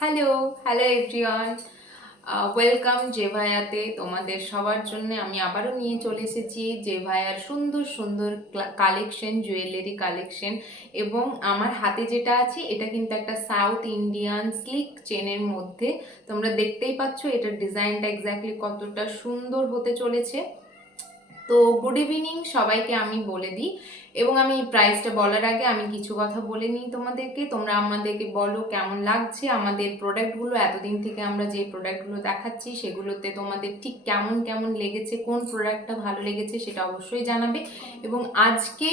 Hello hello everyone, welcome জেভায়াতে। তোমাদের সবার জন্য আমি আবারও নিয়ে চলে এসেছি জেভায়ার সুন্দর সুন্দর কালেকশন, জুয়েলারি কালেকশন। এবং আমার হাতে যেটা আছে এটা কিন্তু একটা সাউথ ইন্ডিয়ান স্লিক চেনের মধ্যে। তোমরা দেখতেই পাচ্ছ এটার ডিজাইনটা এক্স্যাক্টলি কতটা সুন্দর হতে চলেছে। তো গুড ইভিনিং সবাইকে আমি বলে দিই, এবং আমি প্রাইসটা বলার আগে আমি কিছু কথা বলে নিই তোমাদেরকে। তোমরা আমাদেরকে বলো কেমন লাগছে আমাদের প্রোডাক্টগুলো। এতদিন থেকে আমরা যে প্রোডাক্টগুলো দেখাচ্ছি সেগুলোতে তোমাদের ঠিক কেমন কেমন লেগেছে, কোন প্রোডাক্টটা ভালো লেগেছে সেটা অবশ্যই জানাবে। এবং আজকে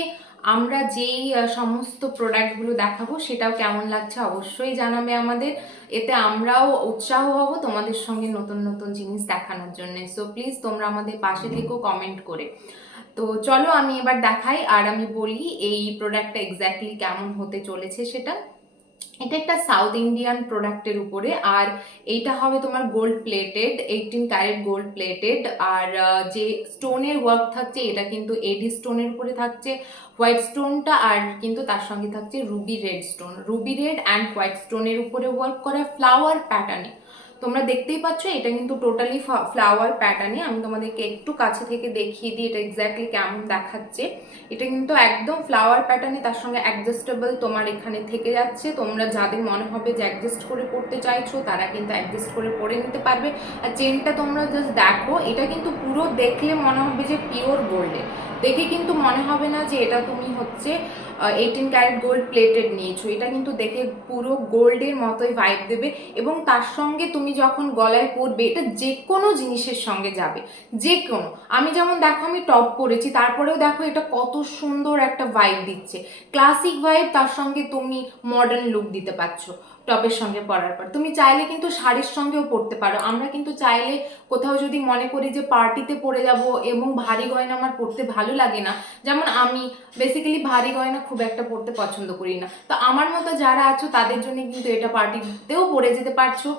আমরা যেই সমস্ত প্রোডাক্টগুলো দেখাবো সেটাও কেমন লাগছে অবশ্যই জানাবে আমাদের। এতে আমরাও উৎসাহ হব তোমাদের সঙ্গে নতুন নতুন জিনিস দেখানোর জন্য। সো প্লিজ তোমরা আমাদের পাশে থেকেও কমেন্ট করে। তো চলো আমি এবার দেখাই আর আমি বলি এই প্রোডাক্টটা এক্স্যাক্টলি কেমন হতে চলেছে সেটা। এটা একটা সাউথ ইন্ডিয়ান প্রোডাক্টের উপরে, আর এইটা হবে তোমার gold plated, 18 carat gold plated. আর যে স্টোনের ওয়ার্ক থাকছে এটা কিন্তু এডি স্টোনের উপরে থাকছে, হোয়াইট স্টোনটা, আর কিন্তু তার সঙ্গে থাকছে Ruby red stone, Ruby red and white স্টোনের উপরে ওয়ার্ক করা ফ্লাওয়ার প্যাটার্নে। তোমরা দেখতেই পাচ্ছ এটা কিন্তু টোটালি ফ্লাওয়ার প্যাটার্নে। আমি তোমাদেরকে একটু কাছে থেকে দেখিয়ে দিই এটা এক্স্যাক্টলি কেমন দেখাচ্ছে। এটা কিন্তু একদম ফ্লাওয়ার প্যাটার্নে, তার সঙ্গে অ্যাডজাস্টেবল তোমার এখানে থেকে যাচ্ছে। তোমরা যাদের মনে হবে যে অ্যাডজাস্ট করে পড়তে চাইছো তারা কিন্তু অ্যাডজাস্ট করে পরে নিতে পারবে। আর চেনটা তোমরা জাস্ট দেখো, এটা কিন্তু পুরো দেখলে মনে হবে যে পিওর গোল্ডের, দেখে কিন্তু মনে হবে না যে এটা তুমি হচ্ছে 18 ক্যারেট গোল্ড প্লেটেড নিয়েছো। এটা কিন্তু দেখে পুরো গোল্ডের মতোই ভাইব দেবে। এবং তার সঙ্গে তুমি যখন গলায় পরবে এটা যে কোনো জিনিসের সঙ্গে যাবে, যে কোনো। আমি যেমন দেখো আমি টপ পরেছি, তারপরেও দেখো এটা কত সুন্দর একটা ভাইব দিচ্ছে, ক্লাসিক ভাইব, তার সঙ্গে তুমি মডার্ন লুক দিতে পারছো টপের সঙ্গে পরার পর। তুমি চাইলে কিন্তু শাড়ির সঙ্গেও পরতে পারো। আমরা কিন্তু চাইলে কোথাও যদি মনে করি যে পার্টিতে পরে যাব এবং ভারী গয়না আমার পরতে ভালো লাগে না, যেমন আমি বেসিক্যালি ভারী গয়না খুব একটা পরতে পছন্দ করি না, তো আমার মতো যারা আছো তাদের জন্য কিন্তু এটা পার্টিতেও পরে যেতে পারছো।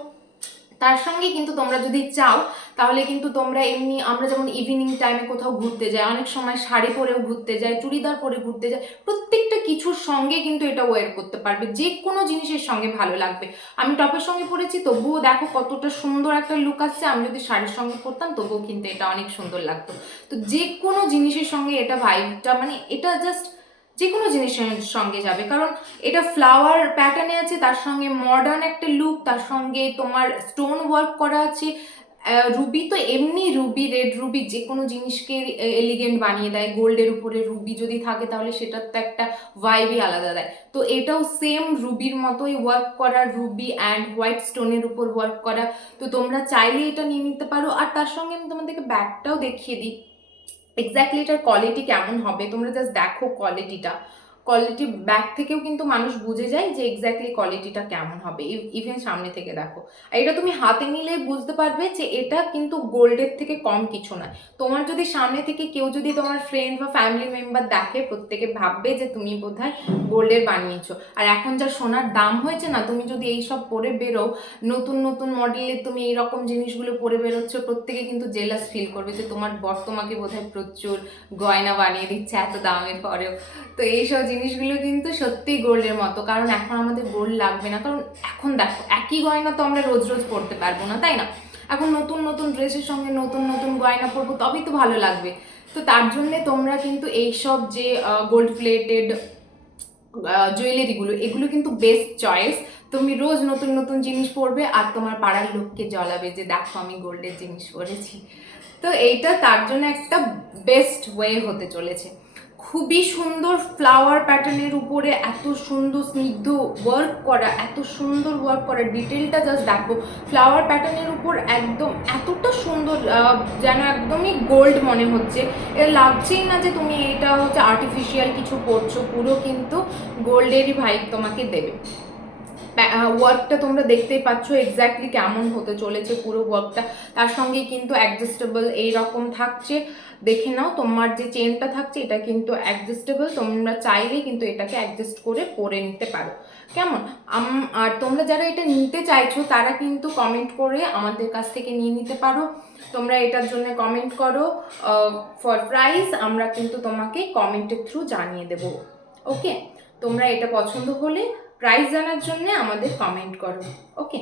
তার সঙ্গে কিন্তু তোমরা যদি চাও তাহলে কিন্তু তোমরা এমনি, আমরা যেমন ইভিনিং টাইমে কোথাও ঘুরতে যাই, অনেক সময় শাড়ি পরেও ঘুরতে যাই, চুড়িদার পরে ঘুরতে যাই, প্রত্যেকটা কিছুর সঙ্গে কিন্তু এটা ওয়্যার করতে পারবে, যে কোনো জিনিসের সঙ্গে ভালো লাগবে। আমি টপের সঙ্গে পরেছি তবুও দেখো কতটা সুন্দর একটা লুক আসছে। আমি যদি শাড়ির সঙ্গে পরতাম তবুও কিন্তু এটা অনেক সুন্দর লাগতো। তো যে কোনো জিনিসের সঙ্গে এটা ভাইবটা, মানে এটা জাস্ট যে কোনো জিনিসের সঙ্গে যাবে, কারণ এটা ফ্লাওয়ার প্যাটার্নে আছে, তার সঙ্গে মডার্ন একটা লুক, তার সঙ্গে তোমার স্টোন ওয়ার্ক করা আছে। রুবি তো এমনি রুবি, রেড রুবি যে কোনো জিনিসকে এলিগেন্ট বানিয়ে দেয়। গোল্ডের উপরে রুবি যদি থাকে তাহলে সেটার তো একটা ভাইবই আলাদা দেয়। তো এটাও সেম রুবির মতোই ওয়ার্ক করা, রুবি অ্যান্ড হোয়াইট স্টোনের উপর ওয়ার্ক করা। তো তোমরা চাইলে এটা নিয়ে নিতে পারো। আর তার সঙ্গে আমি তোমাদেরকে ব্যাগটাও দেখিয়ে দিই এক্স্যাক্টলি এটার কোয়ালিটি কেমন হবে। তোমরা জাস্ট দেখো কোয়ালিটিটা, কোয়ালিটি ব্যাক থেকেও কিন্তু মানুষ বুঝে যায় যে এক্স্যাক্টলি কোয়ালিটিটা কেমন হবে, ইভেন সামনে থেকে দেখো। আর এটা তুমি হাতে নিলে বুঝতে পারবে যে এটা কিন্তু গোল্ডের থেকে কম কিছু নয়। তোমার যদি সামনে থেকে কেউ যদি তোমার ফ্রেন্ড বা ফ্যামিলি মেম্বার দেখে, প্রত্যেকে ভাববে যে তুমি বোধহয় গোল্ডের বানিয়েছো। আর এখন যা সোনার দাম হয়েছে না, তুমি যদি এইসব পরে বেরো, নতুন নতুন মডেলের তুমি এইরকম জিনিসগুলো পরে বেরোচ্ছ, প্রত্যেকে কিন্তু জেলাস ফিল করবে যে তোমার বর তোমাকে বোধহয় প্রচুর গয়না বানিয়ে দিচ্ছে এত দামের পরেও। তো এইসব জিনিসগুলো কিন্তু সত্যিই গোল্ডের মতো, কারণ এখন আমাদের গোল্ড লাগবে না, কারণ এখন দেখো একই গয়না তো আমরা রোজ রোজ পরতে পারবো না, তাই না? এখন নতুন নতুন ড্রেসের সঙ্গে নতুন নতুন গয়না পরবো, তবেই তো ভালো লাগবে। তো তার জন্যে তোমরা কিন্তু এইসব যে গোল্ড প্লেটেড জুয়েলারিগুলো, এগুলো কিন্তু বেস্ট চয়েস। তুমি রোজ নতুন নতুন জিনিস পরবে আর তোমার পাড়ার লোককে জ্বলাবে যে দেখো আমি গোল্ডের জিনিস পরেছি। তো এইটা তার জন্য একটা বেস্ট ওয়ে হতে চলেছে। খুবই সুন্দর ফ্লাওয়ার প্যাটার্নের উপরে এত সুন্দর স্নিগ্ধ ওয়ার্ক করা, এত সুন্দর ওয়ার্ক করা, ডিটেলটা জাস্ট দেখো। ফ্লাওয়ার প্যাটার্নের উপর একদম এতটা সুন্দর, যেন একদমই গোল্ড মনে হচ্ছে। এটা লাগছেই না যে তুমি এটা হচ্ছে আর্টিফিশিয়াল কিছু পরছো, পুরো কিন্তু গোল্ডেরই ভাইব তোমাকে দেবে। ওয়ার্কটা তোমরা দেখতেই পাচ্ছ এক্স্যাক্টলি কেমন হতে চলেছে পুরো ওয়ার্কটা। তার সঙ্গে কিন্তু অ্যাডজাস্টেবল এইরকম থাকছে, দেখে নাও। তোমার যে চেনটা থাকছে এটা কিন্তু অ্যাডজাস্টেবল, তোমরা চাইলে কিন্তু এটাকে অ্যাডজাস্ট করে পরে নিতে পারো, কেমন। আর তোমরা যারা এটা নিতে চাইছো তারা কিন্তু কমেন্ট করে আমাদের কাছ থেকে নিয়ে নিতে পারো। তোমরা এটার জন্য কমেন্ট করো ফর প্রাইস, আমরা কিন্তু তোমাকে কমেন্টের থ্রু জানিয়ে দেবো। ওকে, তোমরা এটা পছন্দ হলে প্রাইস জানার জন্য আমাদের কমেন্ট করো। ওকে,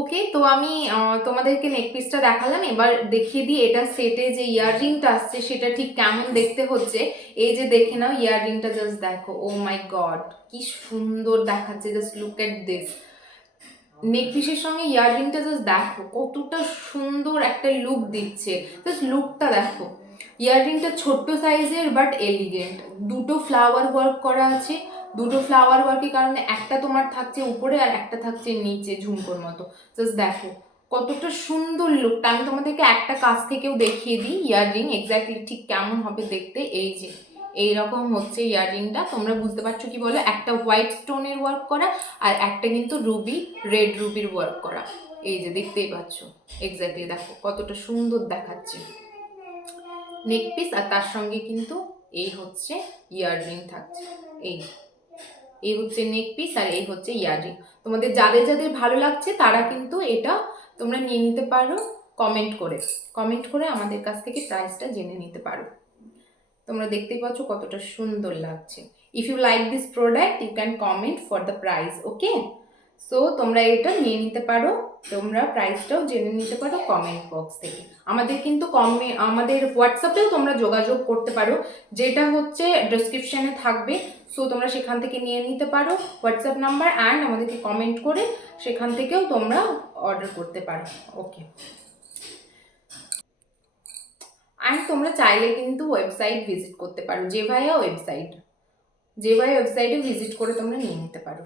ওকে। তো আমি তোমাদেরকে নেক পিসটা দেখালাম, এবার দেখিয়ে দিই এটা সেটে যে ইয়াররিংটা আসছে সেটা ঠিক কেমন দেখতে হচ্ছে। এই যে দেখে নাও ইয়াররিংটা, জাস্ট দেখো, ও মাই গড কি সুন্দর দেখাচ্ছে, জাস্ট লুক এট দিস। নেক পিসের সঙ্গে ইয়াররিংটা জাস্ট দেখো কতটা সুন্দর একটা লুক দিচ্ছে, জাস্ট লুকটা দেখো। ইয়াররিংটা ছোট্ট সাইজের বাট এলিগেন্ট, দুটো ফ্লাওয়ার ওয়ার্ক করা আছে। দুটো ফ্লাওয়ার ওয়ার্কের কারণে একটা তোমার থাকছে উপরে আর একটা থাকছে নিচে ঝুমকোর মতো। জাস্ট দেখো কতটা সুন্দর লুকটা। আমি তোমাদেরকে একটা কাছ থেকেও দেখিয়ে দিই ইয়াররিং এক্স্যাক্টলি ঠিক কেমন হবে দেখতে। এই যে এইরকম হচ্ছে ইয়াররিংটা, তোমরা বুঝতে পারছো কি বলো, একটা হোয়াইট স্টোনের ওয়ার্ক করা আর একটা কিন্তু রুবি, রেড রুবির ওয়ার্ক করা। এই যে দেখতেই পাচ্ছ এক্স্যাক্টলি, দেখো কতটা সুন্দর দেখাচ্ছে নেক পিস। আর তার সঙ্গে কিন্তু এই হচ্ছে ইয়াররিং থাকছে। এই এই হচ্ছে নেক পিস আর এই হচ্ছে ইয়াররিং। তোমাদের যাদের যাদের ভালো লাগছে তারা কিন্তু এটা তোমরা নিয়ে নিতে পারো। কমেন্ট করে আমাদের কাছ থেকে প্রাইসটা জেনে নিতে পারো। তোমরা দেখতেই পাচ্ছ কতটা সুন্দর লাগছে। If you like this product you can comment for the price. Okay, so তোমরা এটা নিয়ে নিতে পারো, তোমরা প্রাইসটাও জেনে নিতে পারো কমেন্ট বক্স থেকে। আমাদের কিন্তু আমাদের হোয়াটসঅ্যাপেও তোমরা যোগাযোগ করতে পারো, যেটা হচ্ছে ডেসক্রিপশানে থাকবে। সো তোমরা সেখান থেকে নিয়ে নিতে পারো হোয়াটসঅ্যাপ নাম্বার, অ্যান্ড আমাদেরকে কমেন্ট করে সেখান থেকেও তোমরা অর্ডার করতে পারো। ওকে, অ্যান্ড তোমরা চাইলে কিন্তু ওয়েবসাইট ভিজিট করতে পারো, জেভায়া ওয়েবসাইটে ভিজিট করে তোমরা নিয়ে নিতে পারো।